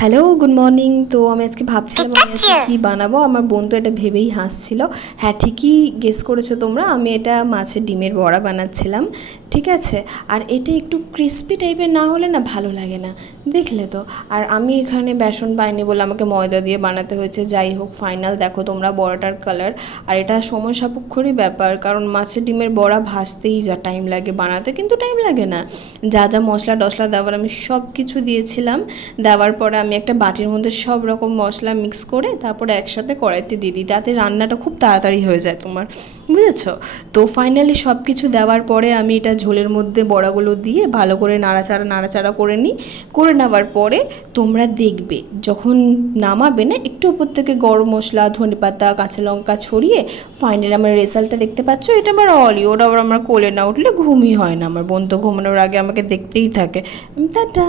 Hello, good morning. তো আমি আজকে ভাবছিলাম আমি আজকে কী বানাবো। আমার বোন তো এটা ভেবেই হাসছিল। হ্যাঁ, ঠিকই গেস করেছো তোমরা, আমি এটা মাছের ডিমের বড়া বানাচ্ছিলাম। ঠিক আছে, আর এটা একটু ক্রিস্পি টাইপের না হলে না ভালো লাগে না, দেখলে তো। আর আমি এখানে বেসন পাইনি বলে আমাকে ময়দা দিয়ে বানাতে হয়েছে। যাই হোক, ফাইনাল দেখো তোমরা বড়াটার কালার। আর এটা সময় সাপেক্ষরই ব্যাপার, কারণ মাছের ডিমের বড়া ভাজতেই যা টাইম লাগে, বানাতে কিন্তু টাইম লাগে না। যা যা মশলা টশলা দেওয়ার আমি সব কিছু দিয়েছিলাম। দেওয়ার পরে আমি একটা বাটির মধ্যে সব রকম মশলা মিক্স করে তারপরে একসাথে কড়াইতে দিয়ে দিই, তাতে রান্নাটা খুব তাড়াতাড়ি হয়ে যায় তোমার, বুঝেছো? তো ফাইনালি সব কিছু দেওয়ার পরে আমি এটা ঝোলের মধ্যে বড়াগুলো দিয়ে ভালো করে নাড়াচাড়া করে নিই। করে নেওয়ার পরে তোমরা দেখবে যখন নামাবে না, একটু ওপর থেকে গরম মশলা, ধনেপাতা, কাঁচা লঙ্কা ছড়িয়ে ফাইনালি আমার রেজাল্টটা দেখতে পাচ্ছ। এটা আমার ওটা আবার আমার কোলে না উঠলে ঘুমই হয় না। আমার বোন তো ঘুমানোর আগে আমাকে দেখতেই থাকে। টাটা।